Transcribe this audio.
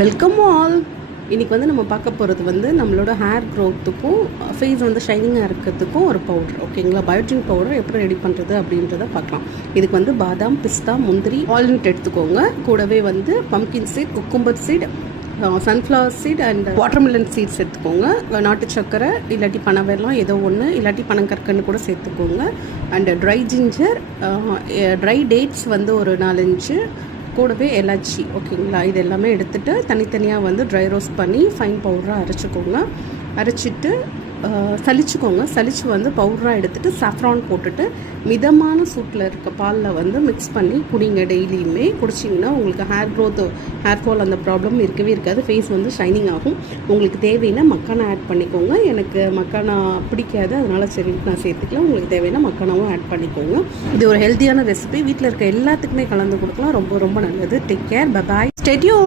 Welcome all. இன்றைக்கி வந்து நம்ம பார்க்க போகிறது வந்து நம்மளோட ஹேர் க்ரோத்துக்கும் ஃபேஸ் வந்து ஷைனிங்காக இருக்கிறதுக்கும் ஒரு பவுடர். ஓகேங்களா, பயோட்டின் பவுடர் எப்படி ரெடி பண்ணுறது அப்படின்றத பார்க்கலாம். இதுக்கு வந்து பாதாம், பிஸ்தா, முந்திரி, வால்நட் எடுத்துக்கோங்க. கூடவே வந்து pumpkin seed, cucumber seed, sunflower seed and watermelon seeds எடுத்துக்கோங்க. நாட்டு சக்கரை இல்லாட்டி பனவெல்லம் ஏதோ ஒன்று, இல்லாட்டி பனங்கற்கண்டு கூட சேர்த்துக்கோங்க. And try ginger, try dates வந்து ஒரு 4-5, கூடவே எலாச்சி. ஓகேங்களா, இது எல்லாமே எடுத்துகிட்டு தனித்தனியாக வந்து ட்ரை ரோஸ்ட் பண்ணி ஃபைன் பவுடராக அரைச்சிக்கோங்க. அரைச்சிட்டு சலிச்சுக்கோங்க. சலிச்சு வந்து பவுடராக எடுத்துகிட்டு சாஃப்ரான் போட்டுட்டு மிதமான சூட்டில் இருக்க பாலில் வந்து மிக்ஸ் பண்ணி குடிங்க. டெய்லியுமே குடிச்சிங்கன்னா உங்களுக்கு ஹேர் க்ரோத், ஹேர் ஃபால் அந்த ப்ராப்ளம் இருக்கவே இருக்காது. ஃபேஸ் வந்து ஷைனிங் ஆகும். உங்களுக்கு தேவைன்னா மக்கானா ஆட் பண்ணிக்கோங்க. எனக்கு மக்கானா பிடிக்காது, அதனால் சரி நான் சேர்த்துக்கலாம். உங்களுக்கு தேவைன்னா மக்கானாவும் ஆட் பண்ணிக்கோங்க. இது ஒரு ஹெல்த்தியான ரெசிபி. வீட்டில் இருக்க எல்லாத்துக்குமே கலந்து கொடுக்கலாம். ரொம்ப ரொம்ப நல்லது. Take care. Bye bye. Stay tune.